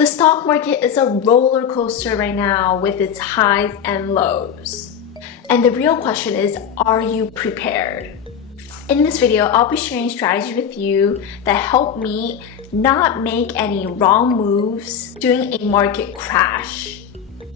The stock market is a roller coaster right now with its highs and lows. And the real question is, are you prepared? In this video, I'll be sharing strategies with you that help me not make any wrong moves during a market crash.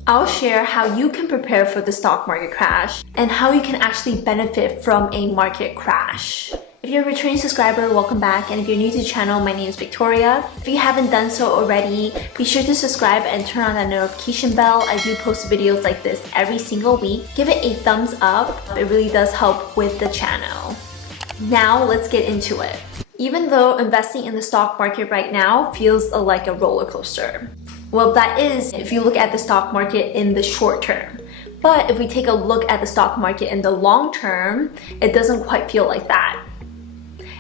I'll share how you can prepare for the stock market crash and how you can actually benefit from a market crash. If you're a returning subscriber, welcome back. And if you're new to the channel, my name is Victoria. If you haven't done so already, be sure to subscribe and turn on that notification bell. I do post videos like this every single week. Give it a thumbs up. It really does help with the channel. Now let's get into it. Even though investing in the stock market right now feels like a roller coaster. Well, that is if you look at the stock market in the short term. But if we take a look at the stock market in the long term, it doesn't quite feel like that.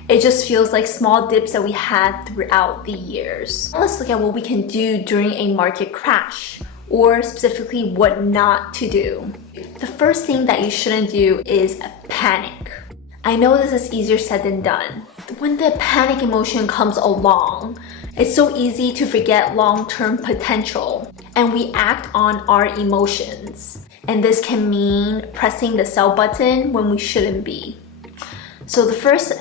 It just feels like small dips that we had throughout the years. Let's look at what we can do during a market crash, or specifically what not to do. The first thing that you shouldn't do is panic. I know this is easier said than done. When the panic emotion comes along, it's so easy to forget long-term potential and we act on our emotions. And this can mean pressing the sell button when we shouldn't be. So the first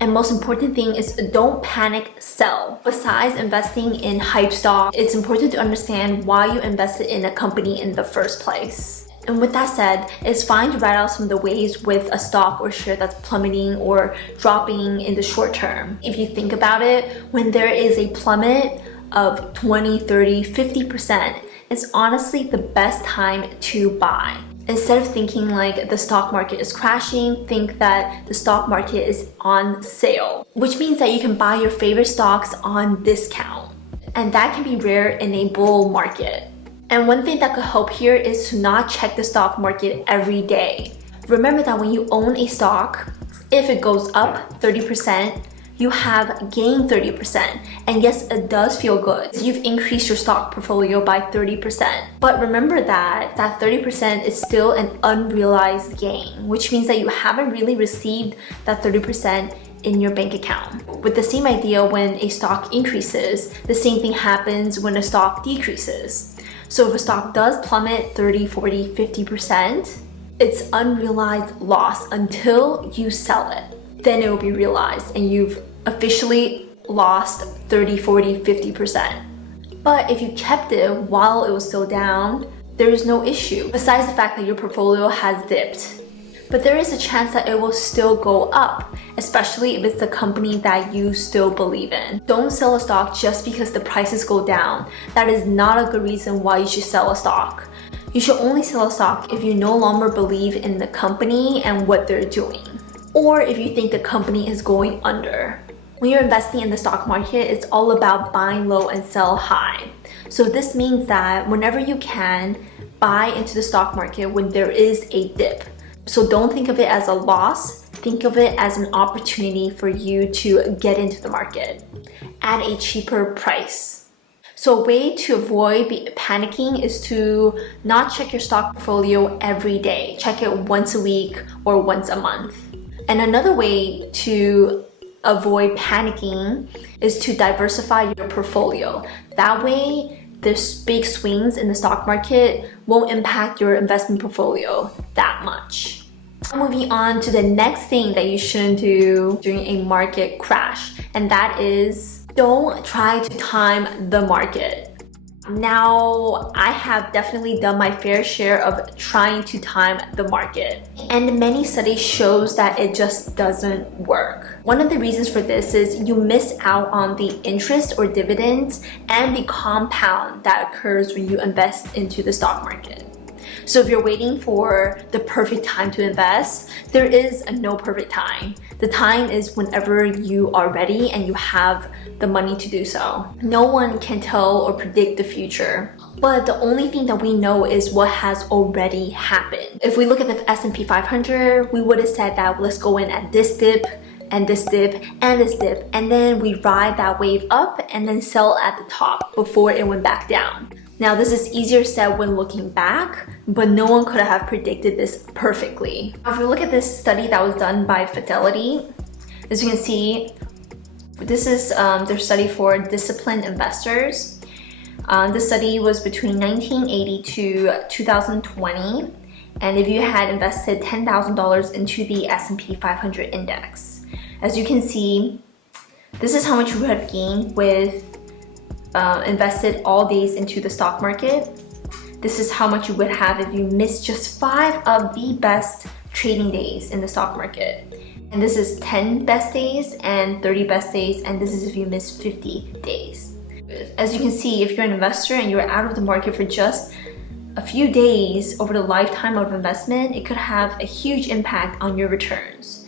and most important thing is don't panic sell. Besides investing in hype stock, it's important to understand why you invested in a company in the first place. And with that said, it's fine to write out some of the ways with a stock or share that's plummeting or dropping in the short term. If you think about it, when there is a plummet of 20, 30, 50%, it's honestly the best time to buy. Instead of thinking like the stock market is crashing, think that the stock market is on sale, which means that you can buy your favorite stocks on discount. And that can be rare in a bull market. And one thing that could help here is to not check the stock market every day. Remember that when you own a stock, if it goes up 30%, you have gained 30%. And yes, it does feel good. You've increased your stock portfolio by 30%. But remember that 30% is still an unrealized gain, which means that you haven't really received that 30% in your bank account. With the same idea, when a stock increases, the same thing happens when a stock decreases. So if a stock does plummet 30, 40, 50%, it's unrealized loss until you sell it. Then it will be realized and you've officially lost 30, 40, 50%. But if you kept it while it was still down, there is no issue, besides the fact that your portfolio has dipped. But there is a chance that it will still go up, especially if it's a company that you still believe in. Don't sell a stock just because the prices go down. That is not a good reason why you should sell a stock. You should only sell a stock if you no longer believe in the company and what they're doing, or if you think the company is going under. When you're investing in the stock market, it's all about buying low and sell high. So this means that whenever you can, buy into the stock market when there is a dip. So don't think of it as a loss, think of it as an opportunity for you to get into the market at a cheaper price. So a way to avoid panicking is to not check your stock portfolio every day. Check it once a week or once a month. And another way to avoid panicking is to diversify your portfolio. That way, there's big swings in the stock market won't impact your investment portfolio that much. Moving on to the next thing that you shouldn't do during a market crash, and that is don't try to time the market. Now, I have definitely done my fair share of trying to time the market, and many studies shows that it just doesn't work. One of the reasons for this is you miss out on the interest or dividends and the compound that occurs when you invest into the stock market. So if you're waiting for the perfect time to invest, there is no perfect time. The time is whenever you are ready and you have the money to do so. No one can tell or predict the future, but the only thing that we know is what has already happened. If we look at the S&P 500, we would have said that let's go in at this dip, and this dip, and this dip, and then we ride that wave up and then sell at the top before it went back down. Now, this is easier said when looking back, but no one could have predicted this perfectly. If we look at this study that was done by Fidelity, as you can see, this is their study for disciplined investors. This study was between 1980 to 2020, and if you had invested $10,000 into the S&P 500 index, as you can see, this is how much you would have gained with invested all days into the stock market. This is how much you would have if you missed just 5 of the best trading days in the stock market. And this is 10 best days and 30 best days, and this is if you missed 50 days. As you can see, if you're an investor and you're out of the market for just a few days over the lifetime of investment, it could have a huge impact on your returns.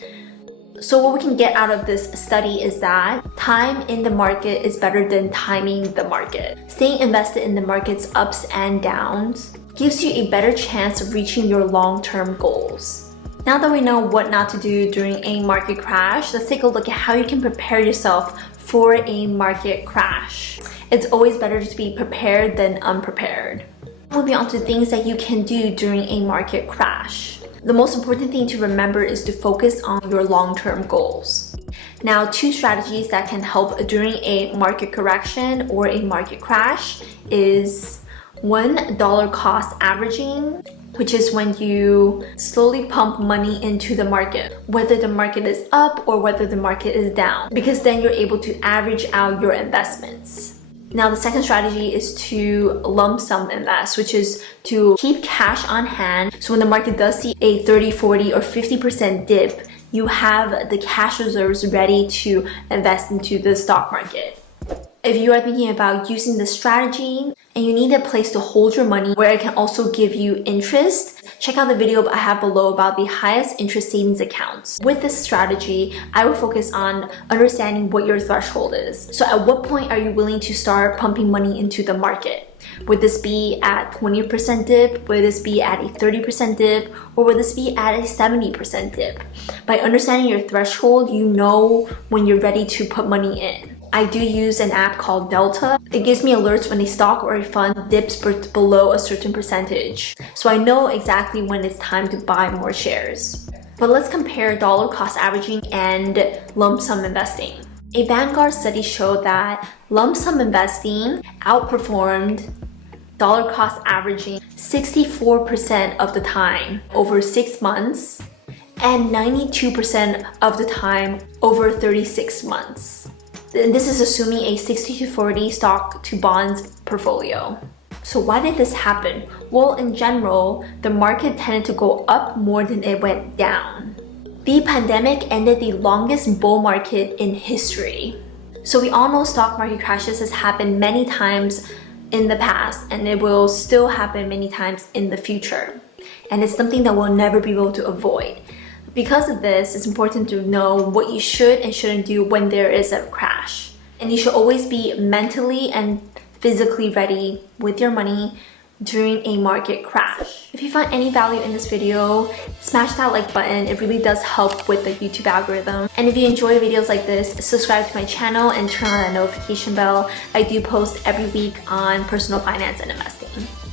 So what we can get out of this study is that time in the market is better than timing the market. Staying invested in the market's ups and downs gives you a better chance of reaching your long-term goals. Now that we know what not to do during a market crash, let's take a look at how you can prepare yourself for a market crash. It's always better to be prepared than unprepared. Moving on to things that you can do during a market crash. The most important thing to remember is to focus on your long-term goals. Now, 2 strategies that can help during a market correction or a market crash is 1, dollar cost averaging, which is when you slowly pump money into the market, whether the market is up or whether the market is down, because then you're able to average out your investments. Now, the second strategy is to lump sum invest, which is to keep cash on hand. So when the market does see a 30, 40, or 50% dip, you have the cash reserves ready to invest into the stock market. If you are thinking about using this strategy and you need a place to hold your money where it can also give you interest, check out the video I have below about the highest interest savings accounts. With this strategy, I will focus on understanding what your threshold is. So at what point are you willing to start pumping money into the market? Would this be at 20% dip? Would this be at a 30% dip? Or would this be at a 70% dip? By understanding your threshold, you know when you're ready to put money in. I do use an app called Delta. It gives me alerts when a stock or a fund dips below a certain percentage. So I know exactly when it's time to buy more shares. But let's compare dollar cost averaging and lump sum investing. A Vanguard study showed that lump sum investing outperformed dollar cost averaging 64% of the time over 6 months and 92% of the time over 36 months. This is assuming a 60-40 stock to bonds portfolio. So why did this happen? Well, in general, the market tended to go up more than it went down. The pandemic ended the longest bull market in history. So we all know stock market crashes has happened many times in the past, and it will still happen many times in the future. And it's something that we'll never be able to avoid. Because of this, it's important to know what you should and shouldn't do when there is a crash. And you should always be mentally and physically ready with your money during a market crash. If you find any value in this video, smash that like button. It really does help with the YouTube algorithm. And if you enjoy videos like this, subscribe to my channel and turn on that notification bell. I do post every week on personal finance and investing.